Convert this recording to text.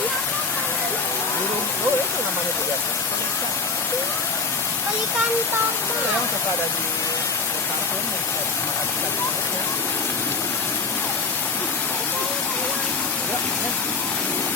Burung, oh itu namanya juga pelikan. Pelikan toko. Yang suka ada di kartun yang suka makan ikan di mulutnya. Ya, ya.